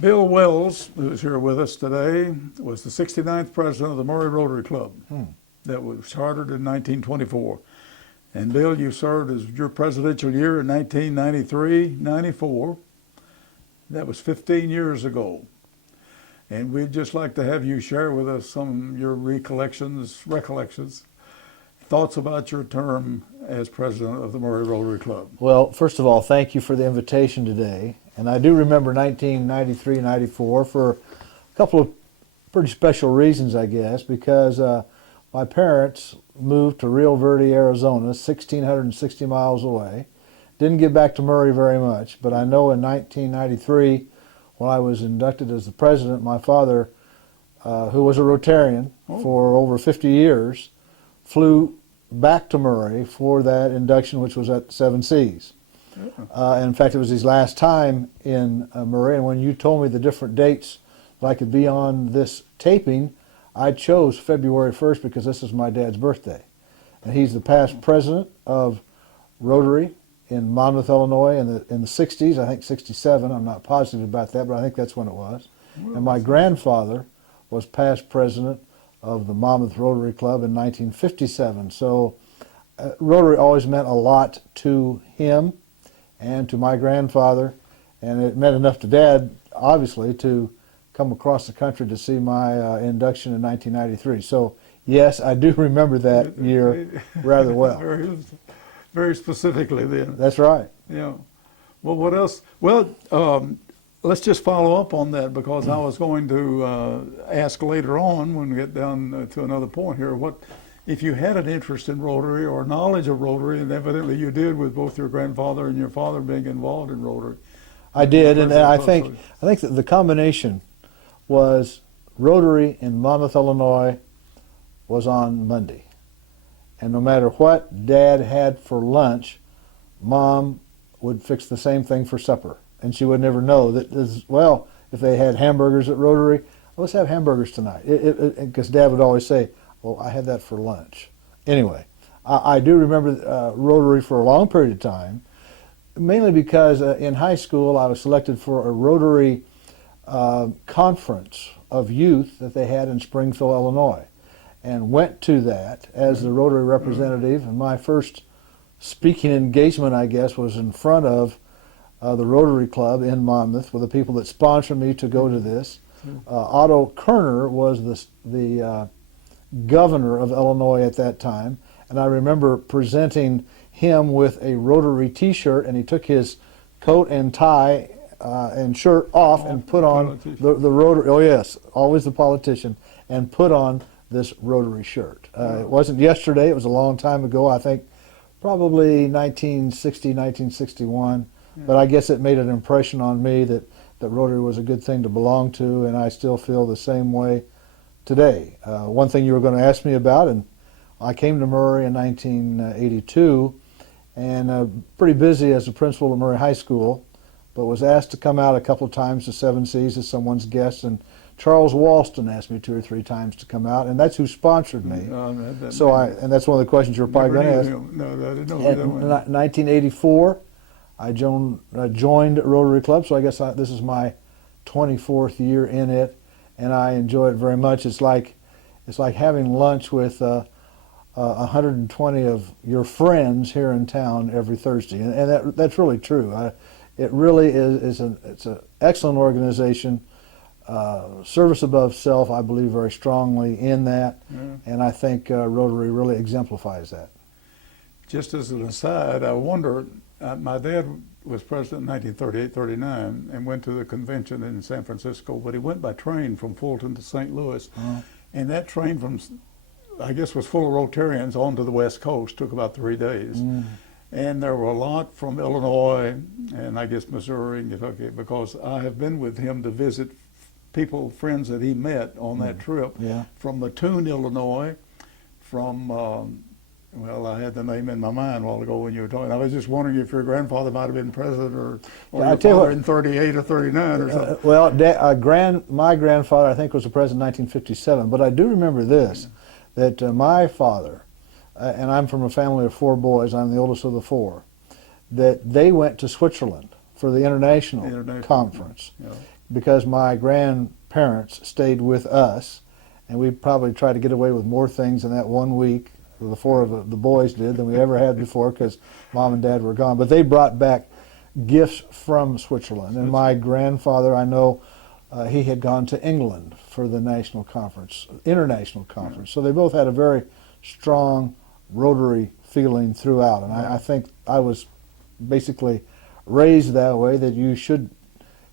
Bill Wells, who's here with us today, was the 69th president of the Murray Rotary Club that was chartered in 1924. And Bill, you served as your presidential year in 1993-94. That was 15 years ago. And we'd just like to have you share with us some of your recollections, thoughts about your term as president of the Murray Rotary Club. Well, first of all, thank you for the invitation today. And I do remember 1993-94 for a couple of pretty special reasons, I guess, because my parents moved to Rio Verde, Arizona, 1,660 miles away. Didn't get back to Murray very much, but I know in 1993, when I was inducted as the president, my father, who was a Rotarian for over 50 years, flew back to Murray for that induction, which was at Seven Seas. In fact, it was his last time in Murray, and when you told me the different dates that I could be on this taping, I chose February 1st because this is my dad's birthday. And he's the past president of Rotary in Monmouth, Illinois in the 60s, I think 67, I'm not positive about that, but I think that's when it was. And my grandfather was past president of the Monmouth Rotary Club in 1957. So Rotary always meant a lot to him and to my grandfather, and it meant enough to Dad, obviously, to come across the country to see my induction in 1993. So, yes, I do remember that year rather well. Very specifically then. That's right. Yeah. Well, what else? Well, let's just follow up on that, because I was going to ask later on when we get down to another point here, what if you had an interest in Rotary or knowledge of Rotary, and evidently you did with both your grandfather and your father being involved in Rotary. I did, and I think that the combination was Rotary in Monmouth, Illinois was on Monday. And no matter what Dad had for lunch, Mom would fix the same thing for supper. And she would never know that, well, if they had hamburgers at Rotary, let's have hamburgers tonight. Because Dad would always say, well, I had that for lunch. Anyway, I do remember Rotary for a long period of time, mainly because in high school I was selected for a Rotary conference of youth that they had in Springfield, Illinois, and went to that as the Rotary representative. And my first speaking engagement, I guess, was in front of the Rotary Club in Monmouth with the people that sponsored me to go to this. Otto Kerner was the governor of Illinois at that time, and I remember presenting him with a Rotary t-shirt, and he took his coat and tie and shirt off and put on the Rotary, oh yes, always the politician, and put on this Rotary shirt. It wasn't yesterday, it was a long time ago, I think probably 1960, 1961, but I guess it made an impression on me that Rotary was a good thing to belong to, and I still feel the same way today. One thing you were going to ask me about, and I came to Murray in 1982, and pretty busy as a principal at Murray High School, but was asked to come out a couple of times to Seven Seas as someone's guest, and Charles Walston asked me 2 or 3 times to come out, and that's who sponsored me. And that's one of the questions you're probably going to ask. No, I didn't know that. In 1984, I joined Rotary Club, so I guess this is my 24th year in it, and I enjoy it very much. It's like having lunch with 120 of your friends here in town every Thursday, and that's really true. It really is it's an excellent organization. Service above self, I believe very strongly in that, and I think Rotary really exemplifies that. Just as an aside, I wonder, my dad was president in 1938-39 and went to the convention in San Francisco, but he went by train from Fulton to St. Louis. And that train from I guess, was full of Rotarians onto the West Coast. Took about 3 days. And there were a lot from Illinois and I guess Missouri and Kentucky, because I have been with him to visit people, friends that he met on that trip. Yeah. From Mattoon, Illinois, from, well, I had the name in my mind a while ago when you were talking. I was just wondering if your grandfather might have been president or Yeah, your tell you father what, in 38 or 39 or something. well, my grandfather, I think, was the president in 1957. But I do remember this, that my father, and I'm from a family of 4 boys, I'm the oldest of the 4, that they went to Switzerland for the international conference, Yeah. because my grandparents stayed with us, and we probably tried to get away with more things in that 1 week, the 4 of the boys did, than we ever had before, because Mom and Dad were gone. But they brought back gifts from Switzerland. And my grandfather, I know, he had gone to England for the national conference, international conference. So they both had a very strong Rotary feeling throughout. And I think I was basically raised that way, that you should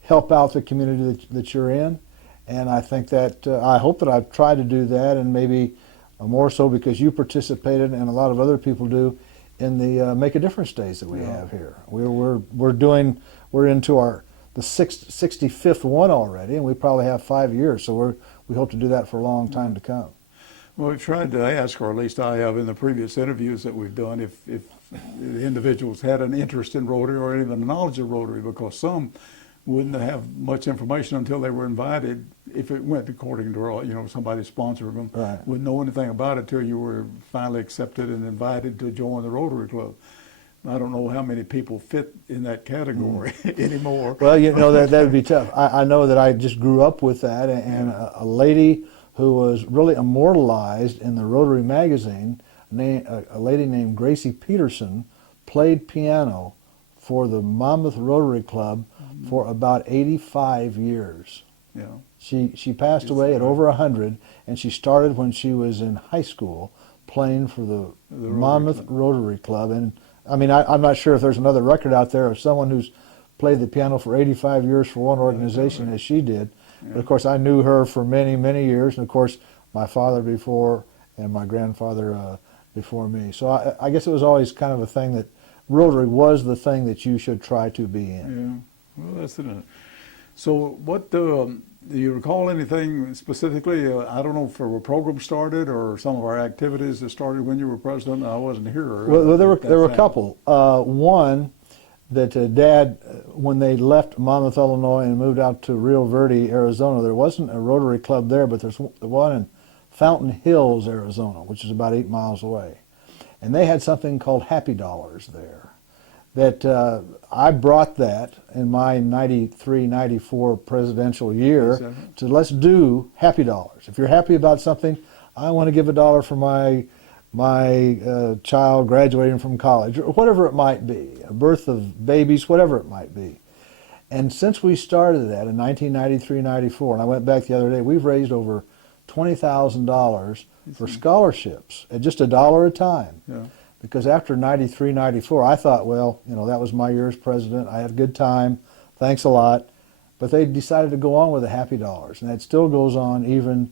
help out the community that you're in. And I think that, I hope that I've tried to do that, and maybe more so because you participated and a lot of other people do in the Make a Difference days that we have here. We're into the 65th one already, and we probably have 5 years, so we hope to do that for a long time to come. Well, we've tried to ask, or at least I have in the previous interviews that we've done, if the individuals had an interest in Rotary or even a knowledge of Rotary, because some wouldn't have much information until they were invited. If it went according to, somebody sponsored them, Right. wouldn't know anything about it till you were finally accepted and invited to join the Rotary Club. I don't know how many people fit in that category anymore. Well, that would be tough. I know that I just grew up with that, and a lady who was really immortalized in the Rotary magazine, a lady named Gracie Peterson, played piano for the Monmouth Rotary Club for about 85 years. Yeah. She passed away at over 100, and she started when she was in high school playing for the Monmouth Rotary Club. And I mean, I'm not sure if there's another record out there of someone who's played the piano for 85 years for one organization as she did. But of course, I knew her for many, many years, and of course, my father before and my grandfather before me. So I guess it was always kind of a thing that Rotary was the thing that you should try to be in. Yeah, well, that's it. So what, do you recall anything specifically? I don't know if there were programs started or some of our activities that started when you were president. I wasn't here. Well, there were a couple. One, that Dad, when they left Monmouth, Illinois, and moved out to Rio Verde, Arizona, there wasn't a Rotary Club there, but there's one in Fountain Hills, Arizona, which is about 8 miles away. And they had something called Happy Dollars there. That I brought that in my 93, 94 presidential year to let's do Happy Dollars. If you're happy about something, I want to give $1 for my child graduating from college, or whatever it might be, a birth of babies, whatever it might be. And since we started that in 1993, 94, and I went back the other day, we've raised over $20,000 for scholarships at just $1 a time. Yeah. Because after 93, 94, I thought, well, that was my year as president. I had a good time. Thanks a lot. But they decided to go on with the Happy Dollars, and that still goes on even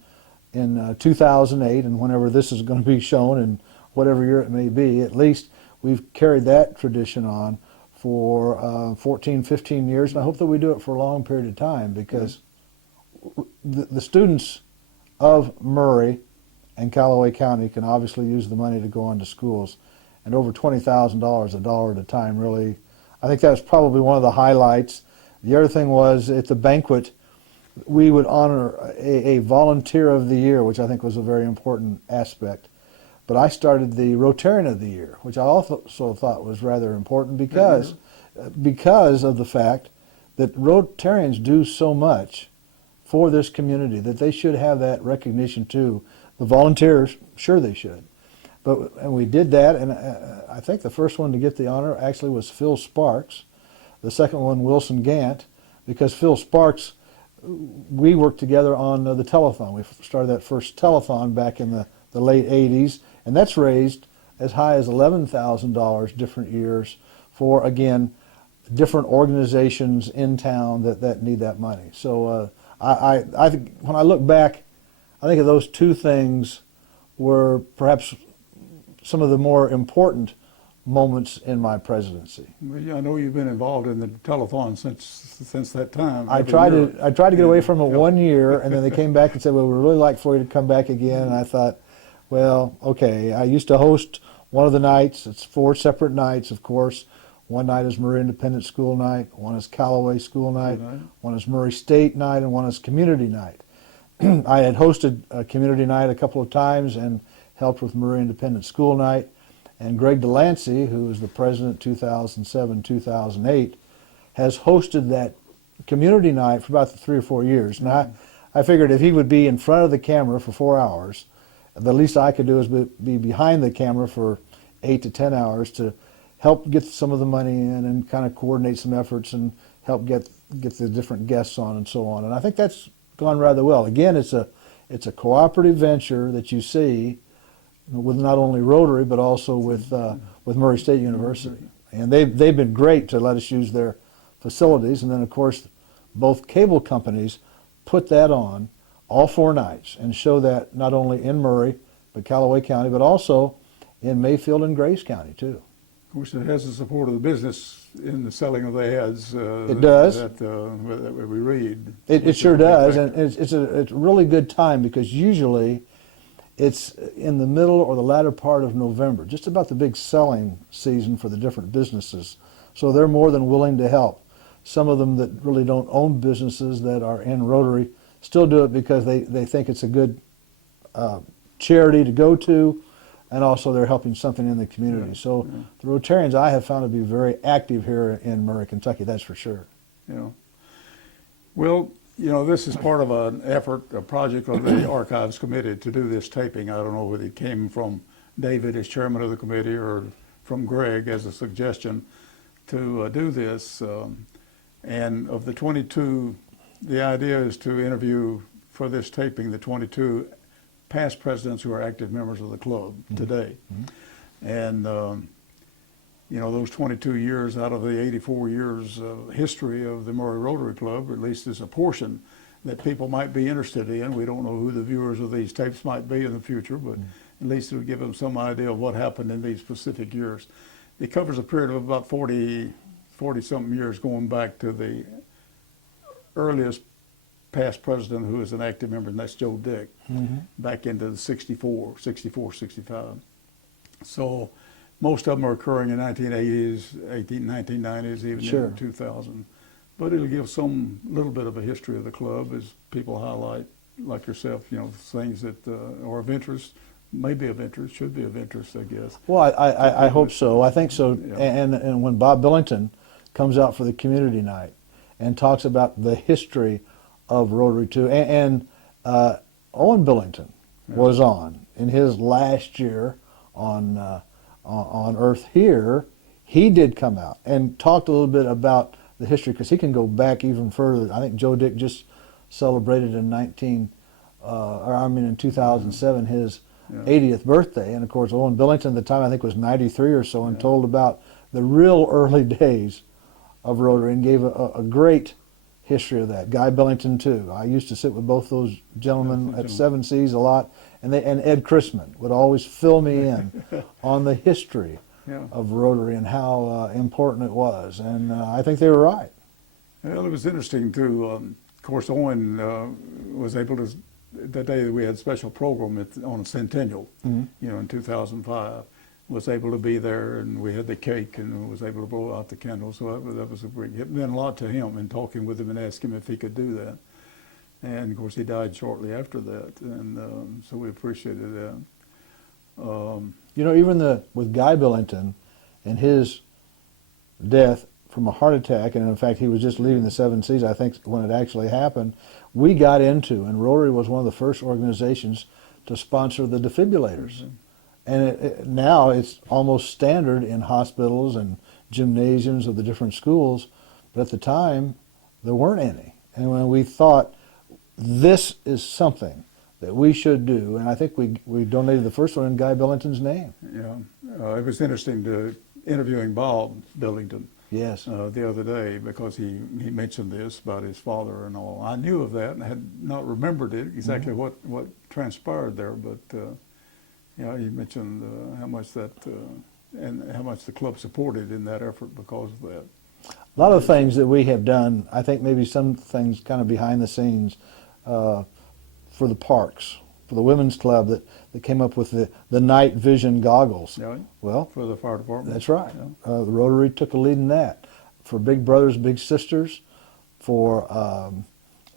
in 2008, and whenever this is going to be shown, in whatever year it may be. At least we've carried that tradition on for 14, 15 years, and I hope that we do it for a long period of time, because the students of Murray and Callaway County can obviously use the money to go on to schools, and over $20,000, $1 at a time, really, I think that was probably one of the highlights. The other thing was, at the banquet, we would honor a volunteer of the year, which I think was a very important aspect. But I started the Rotarian of the year, which I also thought was rather important because of the fact that Rotarians do so much for this community that they should have that recognition too. The volunteers, sure they should. And we did that, and I think the first one to get the honor actually was Phil Sparks. The second one, Wilson Gant, because Phil Sparks, we worked together on the telethon. We started that first telethon back in the late 80s, and that's raised as high as $11,000 different years for, again, different organizations in town that need that money. So I think when I look back, I think of those two things were perhaps some of the more important moments in my presidency. Well, yeah, I know you've been involved in the telethon since that time. I every tried year. to get away from it Yeah. 1 year, and then they came back and said, "Well, we'd really like for you to come back again." And I thought, well, okay. I used to host one of the nights. It's 4 separate nights, of course. One night is Murray Independent School Night, one is Callaway School Night, Good night. one is Murray State Night, and one is Community Night. I had hosted a Community Night a couple of times and helped with Murray Independent School Night. And Greg Delancey, who was the president 2007-2008, has hosted that community night for about 3 or 4 years. And I figured if he would be in front of the camera for 4 hours, the least I could do is be behind the camera for 8 to 10 hours to help get some of the money in and kind of coordinate some efforts and help get the different guests on and so on. And I think that's gone rather well. Again, it's a cooperative venture that you see with not only Rotary but also with Murray State University, and they've been great to let us use their facilities. And then of course, both cable companies put that on all 4 nights and show that not only in Murray but Callaway County, but also in Mayfield and Grace County too. Of course, it has the support of the business in the selling of the ads. It does. That we read. It sure does, and it's a really good time because usually it's in the middle or the latter part of November, just about the big selling season for the different businesses. So they're more than willing to help. Some of them that really don't own businesses that are in Rotary still do it because they think it's a good charity to go to, and also they're helping something in the community. Yeah, So yeah. the Rotarians I have found to be very active here in Murray, Kentucky, that's for sure. Yeah. Well, this is part of an effort, a project of the Archives Committee to do this taping. I don't know whether it came from David as chairman of the committee or from Greg as a suggestion to do this. And of the 22, the idea is to interview for this taping the 22 past presidents who are active members of the club today. And those 22 years out of the 84 years history of the Murray Rotary Club, or at least there's a portion that people might be interested in. We don't know who the viewers of these tapes might be in the future, but at least it would give them some idea of what happened in these specific years. It covers a period of about 40-something years going back to the earliest past president who is an active member, and that's Joe Dick, back into the 64, 65. So most of them are occurring in 1980s, 1990s, even Sure. in 2000. But it'll give some little bit of a history of the club as people highlight, like yourself, things that are of interest, may be of interest, should be of interest, I guess. Well, I hope so. I think so. Yeah. And when Bob Billington comes out for the community night and talks about the history of Rotary too, and Owen Billington was on in his last year on Earth here. He did come out and talked a little bit about the history because he can go back even further. I think Joe Dick just celebrated in 2007 his 80th birthday, and of course Owen Billington at the time I think was 93 or so, and told about the real early days of Rotary and gave a great history of that. Guy Billington too. I used to sit with both those gentlemen at Seven Seas a lot, and Ed Chrisman would always fill me in on the history of Rotary and how important it was, and I think they were right. Well, it was interesting too. Of course, Owen was able to, the day that we had a special program on a centennial, in 2005, was able to be there, and we had the cake and was able to blow out the candles. So that was a great, it meant a lot to him, and talking with him and asking him if he could do that. And of course, he died shortly after that, and so we appreciated that. Even with Guy Billington and his death from a heart attack, and in fact he was just leaving the Seven Seas, I think, when it actually happened, we got into, and Rotary was one of the first organizations to sponsor the defibrillators. And now it's almost standard in hospitals and gymnasiums of the different schools, but at the time there weren't any. And when we thought this is something that we should do, and I think we donated the first one in Guy Billington's name. Yeah, it was interesting interviewing Bob Billington. Yes. The other day, because he mentioned this about his father and all. I knew of that and had not remembered it exactly what transpired there, but Yeah, you mentioned how much that and how much the club supported in that effort because of that. A lot of things that we have done, I think maybe some things kind of behind the scenes for the parks, for the women's club that came up with the night vision goggles. Yeah, Well, for the fire department. that's right. Yeah. The Rotary took a lead in that. For Big Brothers Big Sisters, for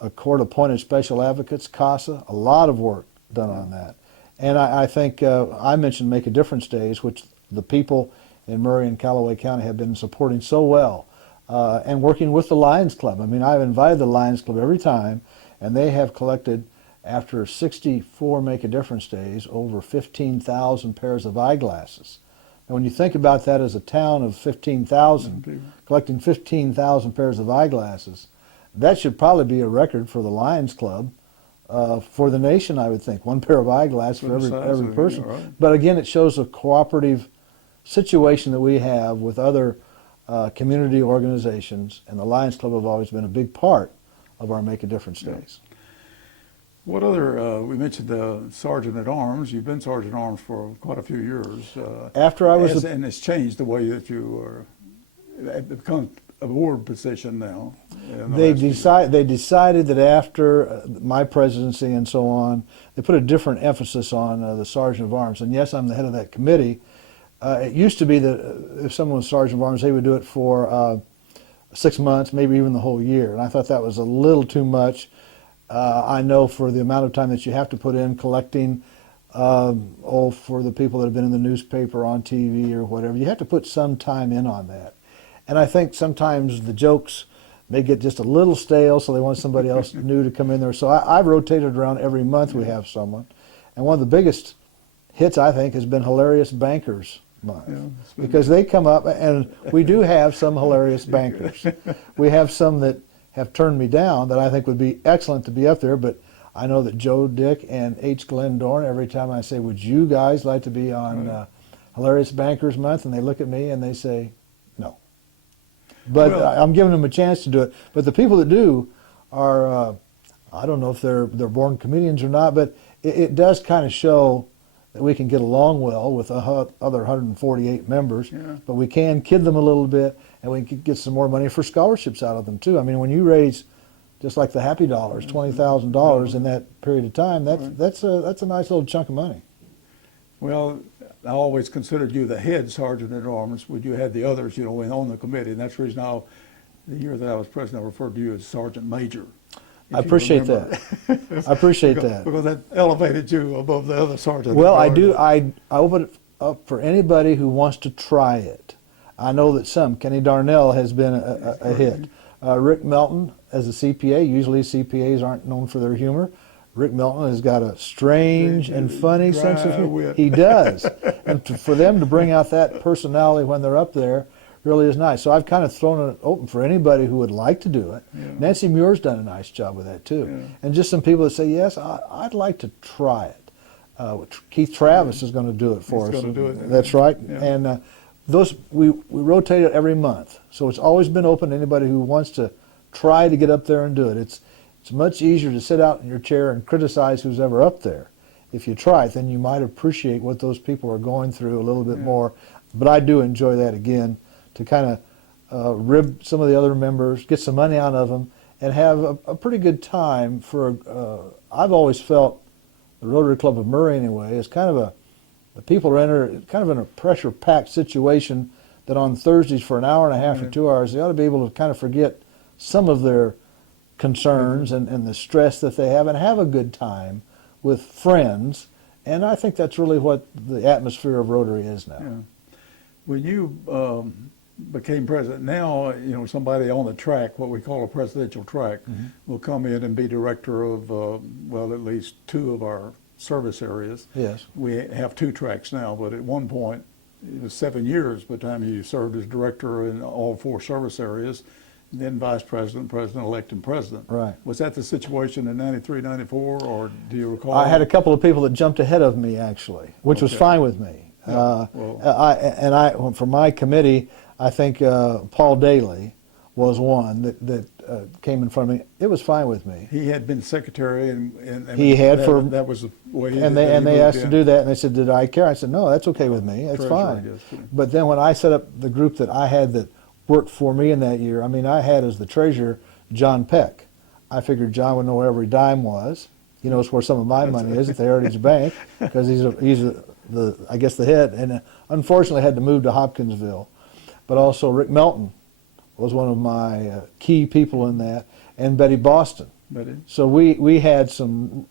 a court-appointed special advocates, CASA, a lot of work done on that. And I think I mentioned Make a Difference Days, which the people in Murray and Callaway County have been supporting so well, and working with the Lions Club. I mean, I've invited the Lions Club every time, and they have collected, after 64 Make a Difference Days, over 15,000 pairs of eyeglasses. And when you think about that as a town of 15,000, collecting 15,000 pairs of eyeglasses, that should probably be a record for the Lions Club, for the nation, I would think. One pair of eyeglasses for every person. Right. But again, it shows a cooperative situation that we have with other community organizations, and the Lions Club have always been a big part of our Make a Difference Days. What other, we mentioned Sergeant at Arms. You've been Sergeant at Arms for quite a few years. After I was and it's changed the way that you are, it becomes a board position now. They decided that after my presidency and so on, they put a different emphasis on the Sergeant of Arms. And yes, I'm the head of that committee. It used to be that if someone was Sergeant of Arms, they would do it for 6 months, maybe even the whole year. And I thought that was a little too much. I know for the amount of time that you have to put in collecting, for the people that have been in the newspaper, on TV or whatever, you have to put some time in on that. And I think sometimes the jokes may get just a little stale, so they want somebody else new to come in there. So I've rotated around every month. We have someone. And one of the biggest hits, I think, has been Hilarious Bankers Month. Because they come up, and we do have some hilarious bankers. We have some that have turned me down that I think would be excellent to be up there, but I know that Joe Dick and H. Glenn Dorn, every time I say, would you guys like to be on Hilarious Bankers Month? And they look at me and they say, no. But I'm giving them a chance to do it. But the people that do are, I don't know if they're born comedians or not, but it does kind of show that we can get along well with the other 148 members, but we can kid them a little bit, and we can get some more money for scholarships out of them too. I mean, when you raise, just like the Happy Dollars, $20,000 in that period of time, that's a nice little chunk of money. Well, I always considered you the head Sergeant at Arms, but you had the others, on the committee, and that's the reason the year that I was president, I referred to you as Sergeant Major. I appreciate that. I appreciate that. Because that elevated you above the other sergeants. Well, I do. I open it up for anybody who wants to try it. I know that Kenny Darnell has been a hit. Rick Melton, as a CPA, usually CPAs aren't known for their humor. Rick Melton has got a strange and funny sense of humor. He does. And for them to bring out that personality when they're up there really is nice. So I've kind of thrown it open for anybody who would like to do it. Nancy Muir's done a nice job with that too. And just some people that say, yes, I'd like to try it. Keith Travis is going to do it for us. He's going to do it. That's right. And we rotate it every month. So it's always been open to anybody who wants to try to get up there and do it. It's much easier to sit out in your chair and criticize who's ever up there. If you try it, then you might appreciate what those people are going through a little bit more. But I do enjoy that, again, to kind of rib some of the other members, get some money out of them, and have a pretty good time. I've always felt the Rotary Club of Murray, anyway, is kind of the people are kind of in a pressure-packed situation that on Thursdays for an hour and a half or 2 hours, they ought to be able to kind of forget some of their concerns and the stress that they have, and have a good time with friends. And I think that's really what the atmosphere of Rotary is now. Yeah. When you became president, now somebody on the track, what we call a presidential track, will come in and be director of at least 2 of our service areas. Yes. We have 2 tracks now, but at one point it was 7 years by the time you served as director in all 4 service areas, and then vice president, president-elect, and president. Right. Was that the situation in 93, 94, or do you recall? I had a couple of people that jumped ahead of me, actually, which was fine with me. For my committee, I think Paul Daly was one that came in front of me, it was fine with me. He had been secretary, and He had that was the way he And did, that he they moved asked to in. do that, and they said, "Did I care?" I said, "No, that's okay with me. That's Treasurer, I fine." guess, too. But then when I set up the group that I had that worked for me in that year, I mean, I had as the treasurer John Peck. I figured John would know where every dime was. He knows where some of my money is at the Heritage Bank, because I guess the head, and unfortunately had to move to Hopkinsville. But also Rick Melton was one of my key people in that, and Betty Boston. So we had some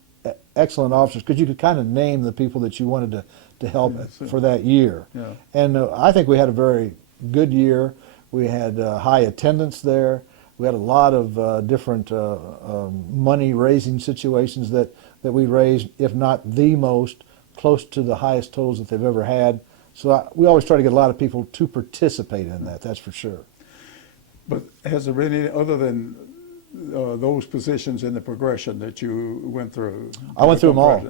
excellent officers, because you could kind of name the people that you wanted to help for that year. Yeah. And I think we had a very good year. We had high attendance there. We had a lot of different money-raising situations that we raised, if not the most, close to the highest totals that they've ever had. So we always try to get a lot of people to participate in that, that's for sure. But has there been any, other than those positions in the progression that you went through? I went through them all.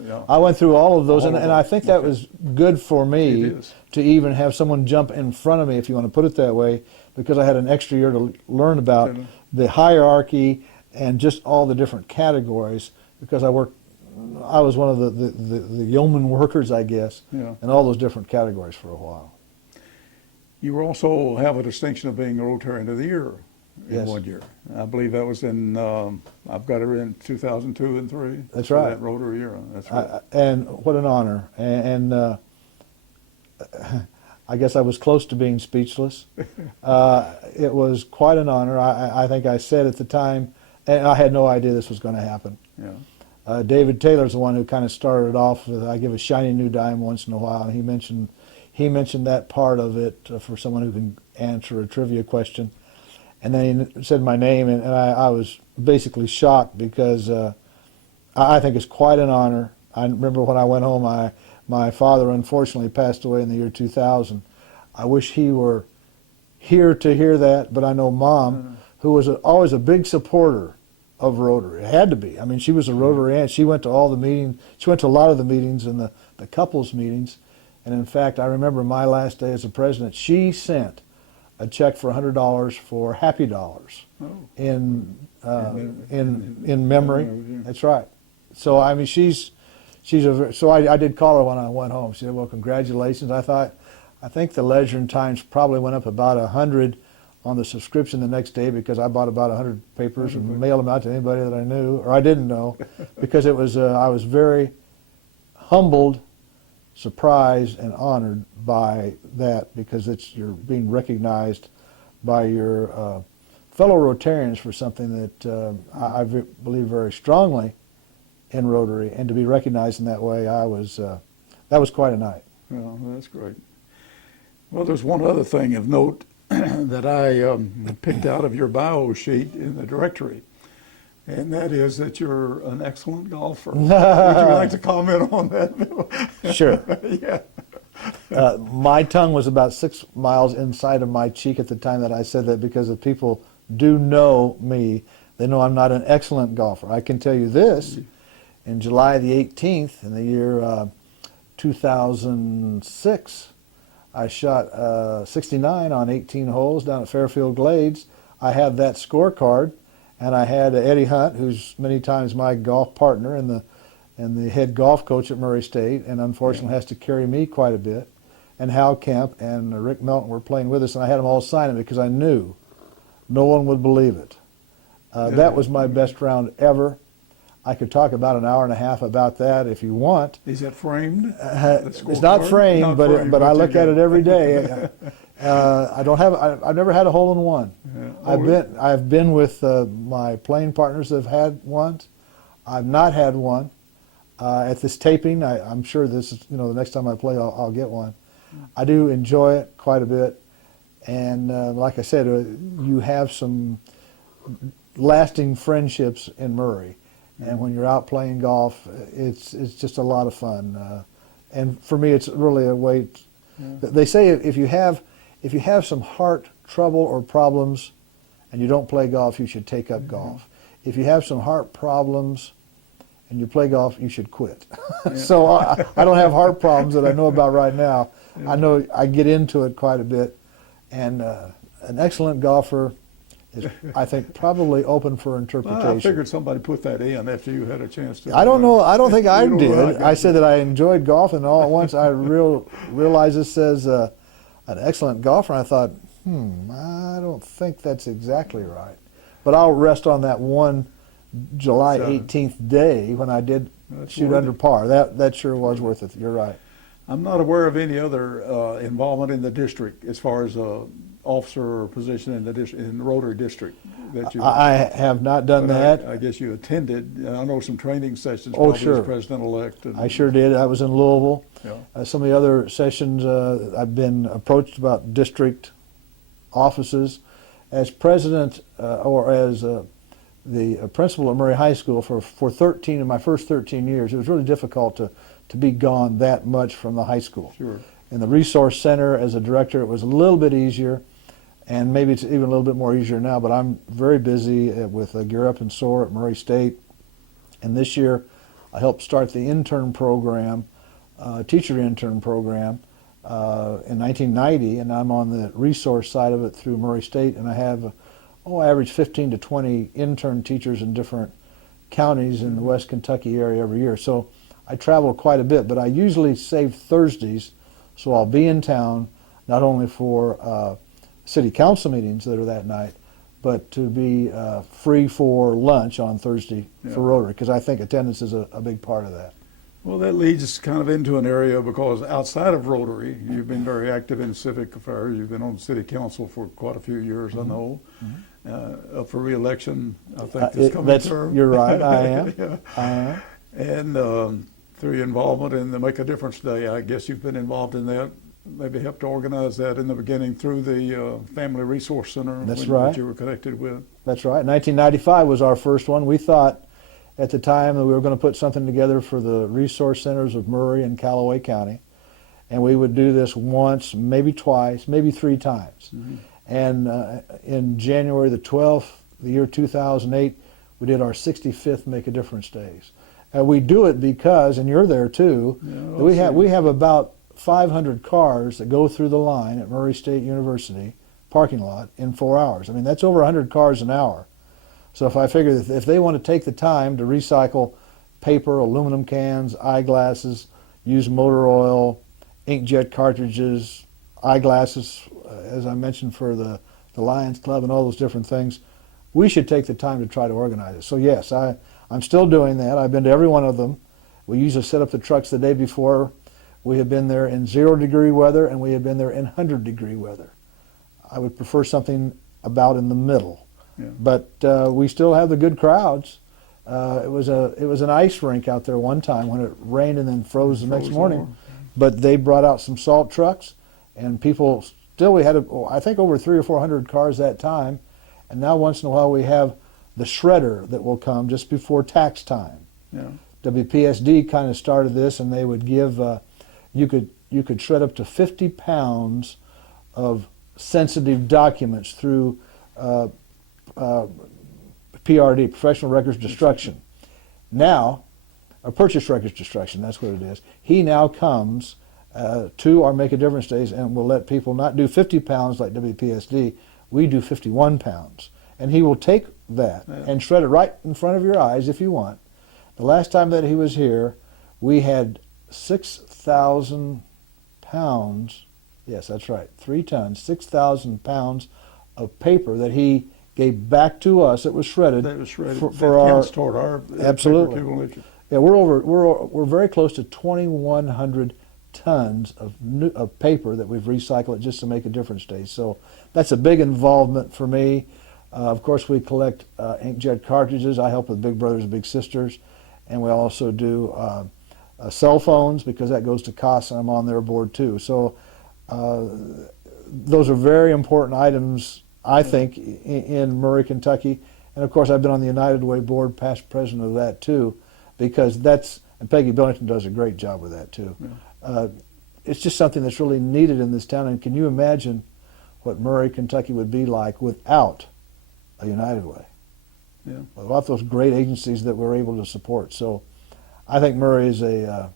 Yeah. I went through all of those, All and of I them. think that Okay. was good for It me is. to even have someone jump in front of me, if you want to put it that way, because I had an extra year to learn about Okay. the hierarchy and just all the different categories, because I was one of the yeoman workers, I guess, Yeah. in all those different categories for a while. You also have a distinction of being a Rotarian of the Year in Yes. one year. I believe that was in, I've got it in 2002 and 3. That's for right. That Rotary year. That's right. And what an honor. And I guess I was close to being speechless. It was quite an honor. I think I said at the time, and I had no idea this was going to happen. Yeah. David Taylor's the one who kind of started it off with, I give a shiny new dime once in a while, and he mentioned that part of it for someone who can answer a trivia question. And then he said my name, and I was basically shocked, because I think it's quite an honor. I remember when I went home, my father unfortunately passed away in the year 2000. I wish he were here to hear that, but I know Mom, who was always a big supporter of Rotary. It had to be. I mean, she was a Rotarian. She went to all the meetings. She went to a lot of the meetings and the couples meetings. And in fact, I remember my last day as a president, she sent a check for $100 for Happy Dollars in memory. That's right. So I mean, so I did call her when I went home. She said, "Well, congratulations." I think the Ledger and Times probably went up about 100 on the subscription the next day, because I bought about 100 papers and mailed them out to anybody that I knew or I didn't know, because it was I was very humbled, surprised, and honored by that, because you're being recognized by your fellow Rotarians for something that I believe very strongly in Rotary, and to be recognized in that way, that was quite a night. Well, that's great. Well, there's one other thing of note that I picked out of your bio sheet in the directory, and that is that you're an excellent golfer. Would you like to comment on that, Bill? Sure. Yeah. My tongue was about 6 miles inside of my cheek at the time that I said that, because if people do know me, they know I'm not an excellent golfer. I can tell you this, in July the 18th in the year 2006, I shot 69 on 18 holes down at Fairfield Glades. I have that scorecard, and I had Eddie Hunt, who's many times my golf partner and the head golf coach at Murray State, and unfortunately has to carry me quite a bit, and Hal Kemp and Rick Melton were playing with us, and I had them all sign it because I knew no one would believe it. That was my best round ever. I could talk about an hour and a half about that if you want. Is that framed? It's not framed, but I look at it every day. I've never had a hole in one. Yeah. I've been with my playing partners that have had ones. I've not had one. At this taping, I'm sure this is, the next time I play, I'll get one. I do enjoy it quite a bit, and like I said, you have some lasting friendships in Murray. And when you're out playing golf, it's just a lot of fun. And for me, it's really a way. They say if you have some heart trouble or problems, and you don't play golf, you should take up golf. If you have some heart problems and you play golf, you should quit. So I don't have heart problems that I know about right now. I know I get into it quite a bit. And an excellent golfer is, I think, probably open for Well, interpretation. I figured somebody put that in after you had a chance to. I don't know. I don't think I You know, did. I said that I enjoyed golf, and all at once I realized this says an excellent golfer. And I thought, I don't think that's exactly right. But I'll rest on that one July 18th day when I did shoot worth under it. par. That sure was worth it. You're right. I'm not aware of any other involvement in the district as far as officer or position in the Rotary district that you. I have not done but that. I guess you attended. I know some training sessions. Oh, probably sure. As president-elect. I sure did. I was in Louisville. Yeah. Some of the other sessions, I've been approached about district offices. As president or as the principal at Murray High School for 13 of my first 13 years, it was really difficult to be gone that much from the high school. Sure. In the resource center as a director, it was a little bit easier, and maybe it's even a little bit more easier now, but I'm very busy with Gear Up and Soar at Murray State. And this year, I helped start the intern program, teacher intern program, in 1990, and I'm on the resource side of it through Murray State, and I have, I average 15 to 20 intern teachers in different counties in the West Kentucky area every year. So I travel quite a bit, but I usually save Thursdays, so I'll be in town not only for city council meetings that are that night, but to be free for lunch on Thursday for Rotary, because I think attendance is a big part of that. Well, that leads us kind of into an area because outside of Rotary, you've been very active in civic affairs. You've been on city council for quite a few years, I know. Up for re-election, I think, this coming term. You're right, I am. Yeah. I am. And through your involvement in the Make a Difference Day, I guess you've been involved in that, maybe helped to organize that in the beginning through the Family Resource Center. That's right. That you were connected with. That's right. 1995 was our first one. We thought at the time that we were going to put something together for the resource centers of Murray and Callaway County, and we would do this once, maybe twice, maybe 3 times. And in January the 12th, the year 2008, we did our 65th Make a Difference Days. And we do it because, and you're there too, we have about 500 cars that go through the line at Murray State University parking lot in 4 hours. I mean, that's over 100 cars an hour. So if I figure that if they want to take the time to recycle paper, aluminum cans, eyeglasses, use motor oil, inkjet cartridges, eyeglasses, as I mentioned for the Lions Club and all those different things, we should take the time to try to organize it. So yes, I'm still doing that. I've been to every one of them. We usually set up the trucks the day before. We have been there in 0-degree weather, and we have been there in 100-degree weather. I would prefer something about in the middle. Yeah. But we still have the good crowds. It was an ice rink out there one time when it rained and then froze the next morning. Over. But they brought out some salt trucks, and people still, we had, I think, over 300 or 400 cars that time. And now once in a while we have the shredder that will come just before tax time. Yeah. WPSD kind of started this, and they would give, you could shred up to 50 pounds of sensitive documents through PRD, Professional Records Destruction. Now, or Purchase Records Destruction, that's what it is. He now comes to our Make a Difference Days and will let people not do 50 pounds like WPSD, we do 51 pounds. And he will take that and shred it right in front of your eyes if you want. The last time that he was here, we had 6,000 pounds, yes, that's right, 3 tons, 6,000 pounds of paper that he gave back to us. It was shredded. That was shredded. For that our, counts toward our absolutely. paper accumulation. Yeah, we're very close to 2,100 tons of paper that we've recycled just to Make a Difference Day. So that's a big involvement for me. Of course, we collect inkjet cartridges. I help with Big Brothers Big Sisters, and we also do cell phones because that goes to CASA, and I'm on their board too. So those are very important items, I think, in Murray, Kentucky. And of course, I've been on the United Way board, past president of that too, because and Peggy Billington does a great job with that too. Yeah. It's just something that's really needed in this town. And can you imagine what Murray, Kentucky would be like without a United Way? Yeah. Without those great agencies that we're able to support. So I think Murray is a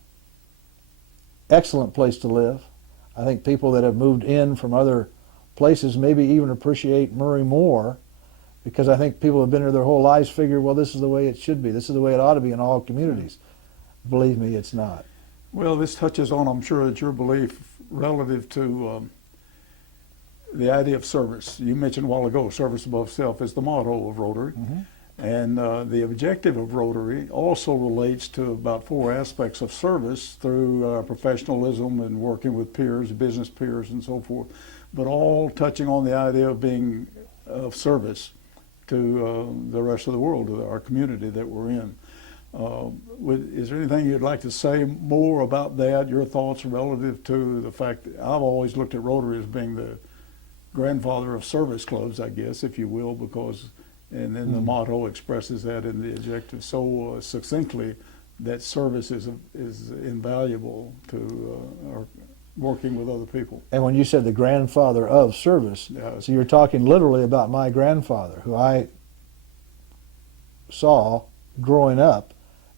excellent place to live. I think people that have moved in from other places maybe even appreciate Murray more because I think people have been here their whole lives figure, well, this is the way it should be. This is the way it ought to be in all communities. Believe me, it's not. Well, this touches on, I'm sure, that your belief relative to the idea of service. You mentioned a while ago, service above self is the motto of Rotary. Mm-hmm. And the objective of Rotary also relates to about 4 aspects of service through professionalism and working with peers, business peers, and so forth, but all touching on the idea of being of service to the rest of the world, to our community that we're in. Is there anything you'd like to say more about that, your thoughts relative to the fact that I've always looked at Rotary as being the grandfather of service clubs, I guess, if you will, because and then the motto expresses that in the objective so succinctly that service is invaluable to our working with other people. And when you said the grandfather of service, so you're talking literally about my grandfather, who I saw growing up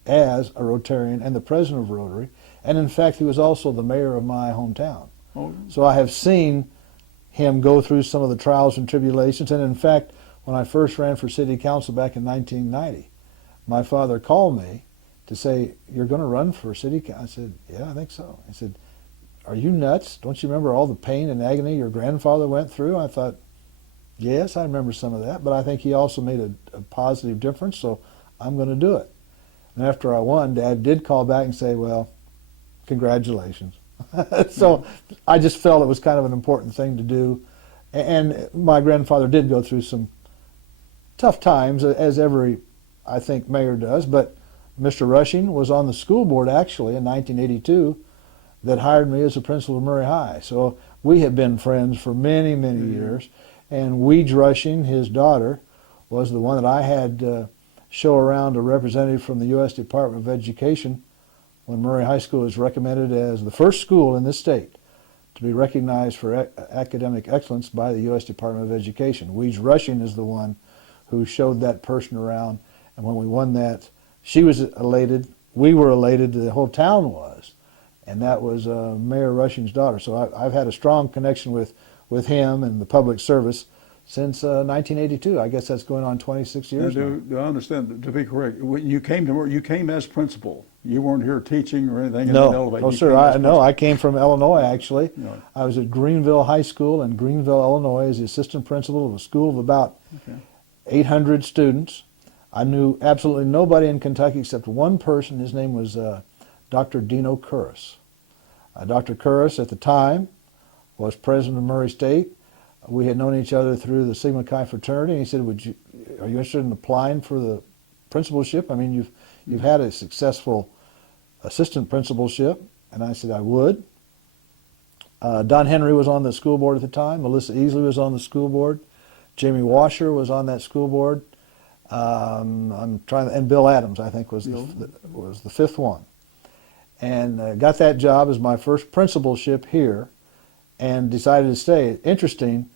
as a Rotarian and the president of Rotary, and in fact he was also the mayor of my hometown. Oh. So I have seen him go through some of the trials and tribulations, and in fact when I first ran for city council back in 1990, my father called me to say, "You're going to run for city council?" I said, "Yeah, I think so." He said, "Are you nuts? Don't you remember all the pain and agony your grandfather went through?" I thought, yes, I remember some of that, but I think he also made a positive difference, so I'm going to do it. And after I won, Dad did call back and say, "Well, congratulations." So I just felt it was kind of an important thing to do. And my grandfather did go through some tough times, as every, I think, mayor does, but Mr. Rushing was on the school board actually in 1982 that hired me as a principal of Murray High. So we have been friends for many, many years. And Weege Rushing, his daughter, was the one that I had show around a representative from the U.S. Department of Education when Murray High School was recommended as the first school in this state to be recognized for academic excellence by the U.S. Department of Education. Weege Rushing is the one who showed that person around, and when we won that, she was elated, we were elated, the whole town was, and that was Mayor Rushing's daughter. So I've had a strong connection with him and the public service since 1982. I guess that's going on 26 years now. Do I understand, to be correct, when you came to work, you came as principal. You weren't here teaching or anything? No, sir. I came from Illinois, actually. No. I was at Greenville High School in Greenville, Illinois, as the assistant principal of a school of about 800 students. I knew absolutely nobody in Kentucky except one person. His name was Dr. Dino Curris. Dr. Curris, at the time, was president of Murray State. We had known each other through the Sigma Chi fraternity. And he said, are you interested in applying for the principalship? I mean, you've had a successful assistant principalship. And I said, I would. Don Henry was on the school board at the time. Melissa Easley was on the school board. Jamie Washer was on that school board. And Bill Adams, I think, was the fifth one. And got that job as my first principalship here and decided to stay. Interesting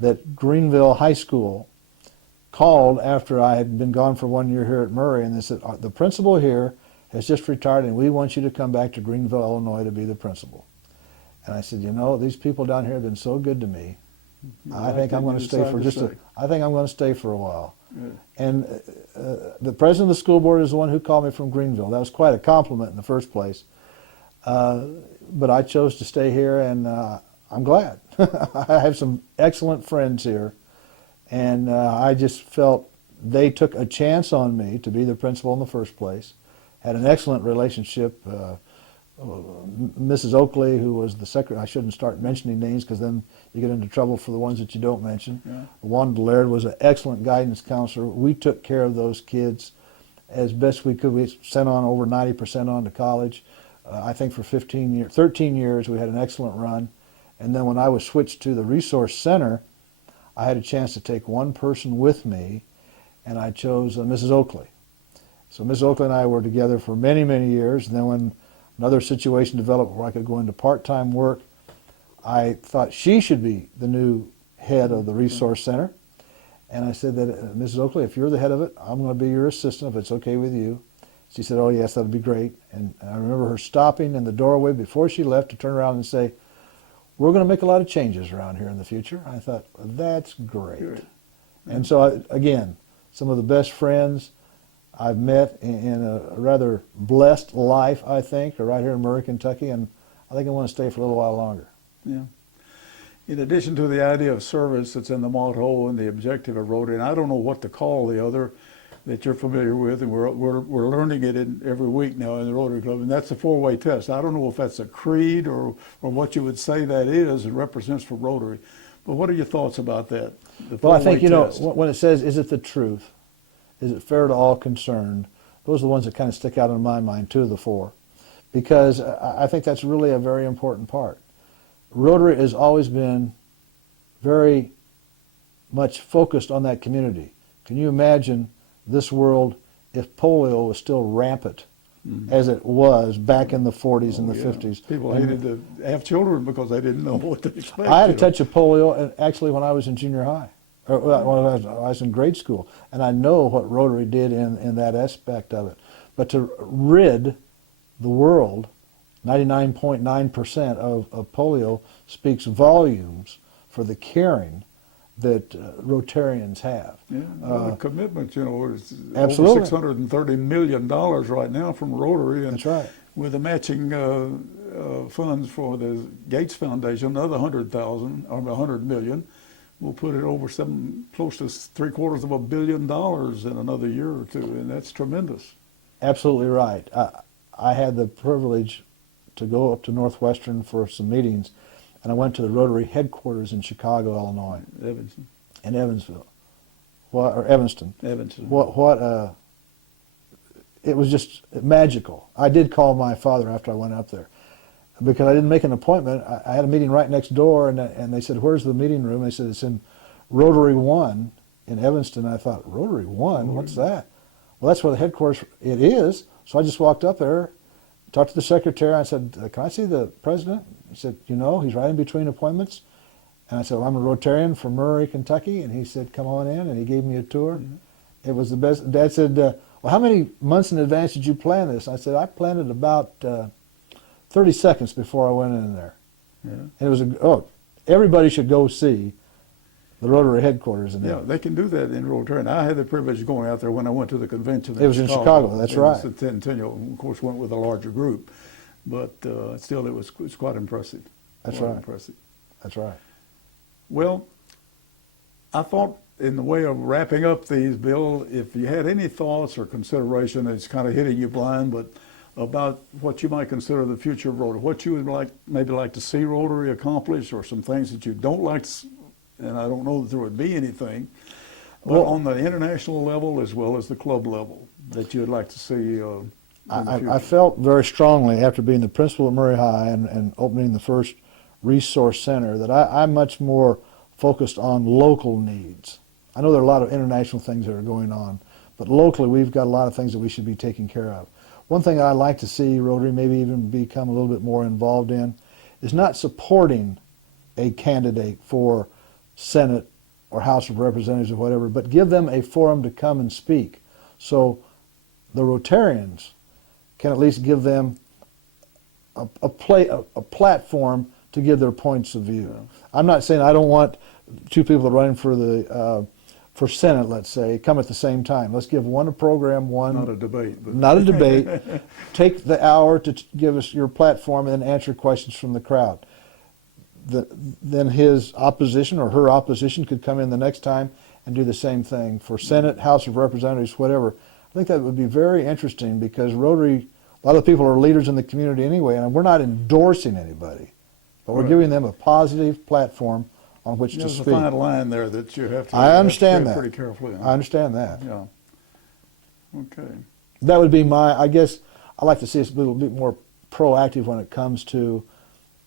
that Greenville High School called after I had been gone for 1 year here at Murray, and they said, the principal here has just retired and we want you to come back to Greenville, Illinois to be the principal. And I said, these people down here have been so good to me. I think I'm going to stay for I think I'm going to stay for a while. Yeah. And the president of the school board is the one who called me from Greenville. That was quite a compliment in the first place. But I chose to stay here, and I'm glad. I have some excellent friends here, and I just felt they took a chance on me to be the principal in the first place. Had an excellent relationship. Mrs. Oakley, who was the secretary, I shouldn't start mentioning names because then you get into trouble for the ones that you don't mention. Yeah. Wanda Laird was an excellent guidance counselor. We took care of those kids as best we could. We sent on over 90% on to college. I think for 13 years we had an excellent run. And then when I was switched to the Resource Center, I had a chance to take one person with me, and I chose Mrs. Oakley. So Mrs. Oakley and I were together for many, many years. And then when another situation developed where I could go into part-time work, I thought she should be the new head of the Resource Center. And I said that, Mrs. Oakley, if you're the head of it, I'm going to be your assistant if it's okay with you. She said, oh, yes, that would be great. And I remember her stopping in the doorway before she left to turn around and say, we're going to make a lot of changes around here in the future. I thought, well, that's great. Good. And so, again, some of the best friends I've met in a rather blessed life, I think, are right here in Murray, Kentucky, and I think I want to stay for a little while longer. Yeah. In addition to the idea of service that's in the motto and the objective of Rotary, and I don't know what to call the other that you're familiar with, and we're learning it in every week now in the Rotary Club, and that's the four-way test. I don't know if that's a creed or what you would say that is and represents for Rotary, but what are your thoughts about that? Well, I think, test? when it says, is it the truth? Is it fair to all concerned? Those are the ones that kind of stick out in my mind, two of the four, because I think that's really a very important part. Rotary has always been very much focused on that community. Can you imagine this world if polio was still rampant as it was back in the 40s and the 50s? People hated to have children because they didn't know what to expect. I had a touch of polio actually when I was in junior high, or when I was in grade school, and I know what Rotary did in that aspect of it. But to rid the world, 99.9% of polio, speaks volumes for the caring that Rotarians have. Yeah, the commitment, is absolutely. over $630 million right now from Rotary. And that's right. with the matching funds for the Gates Foundation, another 100,000 or 100 million, we'll put it over close to $750 million in another year or two, and that's tremendous. Absolutely right. I had the privilege to go up to Northwestern for some meetings, and I went to the Rotary headquarters in Chicago, Illinois. Evanston. In Evansville. Or Evanston. Evanston. It was just magical. I did call my father after I went up there because I didn't make an appointment. I had a meeting right next door, and they said, "Where's the meeting room?" They said, "It's in Rotary 1 in Evanston." And I thought, Rotary 1? What's that? Well, that's where the headquarters it is. So I just walked up there, talked to the secretary. I said, "Can I see the president?" He said, he's right in between appointments. And I said, well, "I'm a Rotarian from Murray, Kentucky." And he said, "Come on in." And he gave me a tour. Mm-hmm. It was the best. Dad said, "Well, how many months in advance did you plan this?" I said, "I planned it about 30 seconds before I went in there." Yeah. And it was everybody should go see the Rotary headquarters in there. Yeah, they can do that in Rotary. And I had the privilege of going out there when I went to the convention. It was in Chicago, that's right. It was the centennial. Of course, went with a larger group, but still, it was quite impressive. That's right. Impressive. That's right. Well, I thought in the way of wrapping up these, Bill, if you had any thoughts or consideration, it's kind of hitting you blind, but about what you might consider the future of Rotary, what you would maybe like to see Rotary accomplish, or some things that you don't like to, and I don't know that there would be anything, but on the international level as well as the club level that you would like to see. I felt very strongly after being the principal at Murray High and opening the first resource center that I'm much more focused on local needs. I know there are a lot of international things that are going on, but locally we've got a lot of things that we should be taking care of. One thing I'd like to see Rotary maybe even become a little bit more involved in is not supporting a candidate for Senate or House of Representatives or whatever, but give them a forum to come and speak. So the Rotarians can at least give them a platform to give their points of view. Yeah. I'm not saying I don't want two people that are running for Senate, let's say, come at the same time. Let's give one a program, one... Not a debate. But. Not a debate. Take the hour to give us your platform and then answer questions from the crowd. Then his opposition or her opposition could come in the next time and do the same thing for Senate, House of Representatives, whatever. I think that would be very interesting because Rotary, a lot of people are leaders in the community anyway, and we're not endorsing anybody, but we're giving them a positive platform on which to speak. There's a fine line there that you have to. I understand that pretty carefully. I understand that. Yeah. Okay. That would be I guess I'd like to see us a little bit more proactive when it comes to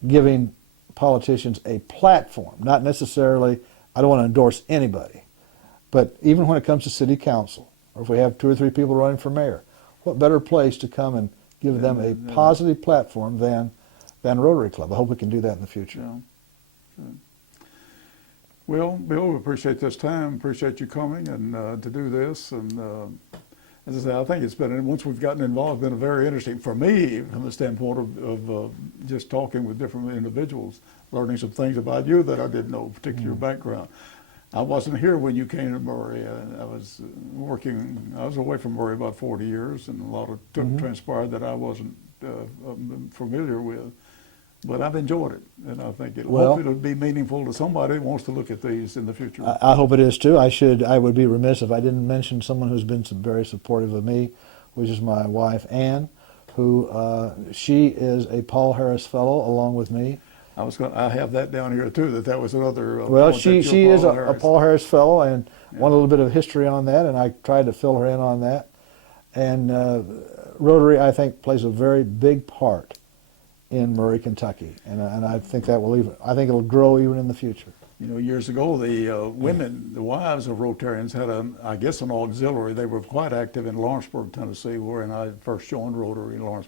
giving politicians a platform. Not necessarily, I don't want to endorse anybody, but even when it comes to city council, or if we have 2 or 3 people running for mayor, what better place to come and give them a positive platform than Rotary Club? I hope we can do that in the future. Yeah. Good. Well, Bill, we appreciate this time. Appreciate you coming and to do this. And as I say, I think it's been, once we've gotten involved, been very interesting for me from the standpoint of just talking with different individuals, learning some things about you that I didn't know, particularly your background. I wasn't here when you came to Murray. I was I was away from Murray about 40 years, and a lot of transpired that I wasn't familiar with. But I've enjoyed it, and I think Well, hopefully it'll be meaningful to somebody who wants to look at these in the future. I hope it is too. I would be remiss if I didn't mention someone who's been very supportive of me, which is my wife, Ann, who she is a Paul Harris Fellow along with me. I have that down here too. That was another. Well, point she that you're is Paul a Harris. Paul Harris Fellow, and Yeah. want a little bit of history on that, and I tried to fill her in on that. And Rotary, I think, plays a very big part in Murray, Kentucky, and I think I think it'll grow even in the future. You know, years ago, the women, the wives of Rotarians had I guess an auxiliary. They were quite active in Lawrenceburg, Tennessee, where I first joined Rotary in Lawrence.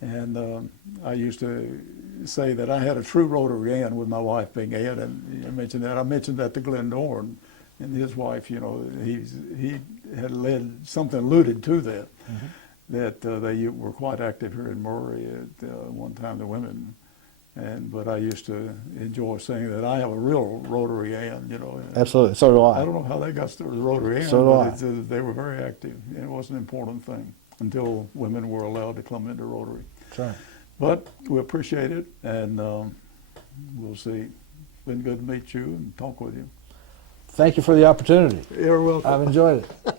And I used to say that I had a true Rotarian with my wife being Ed, and I mentioned that to Glenn Dorn and his wife. You know, he had alluded to that. Mm-hmm. That they were quite active here in Murray at one time, the women. But I used to enjoy saying that I have a real Rotarian, you know. Absolutely, so do I. I don't know how they got started Rotarian, So but do they were very active. And it was an important thing until women were allowed to come into Rotary. That's right. But we appreciate it, and we'll see. It's been good to meet you and talk with you. Thank you for the opportunity. You're welcome. I've enjoyed it.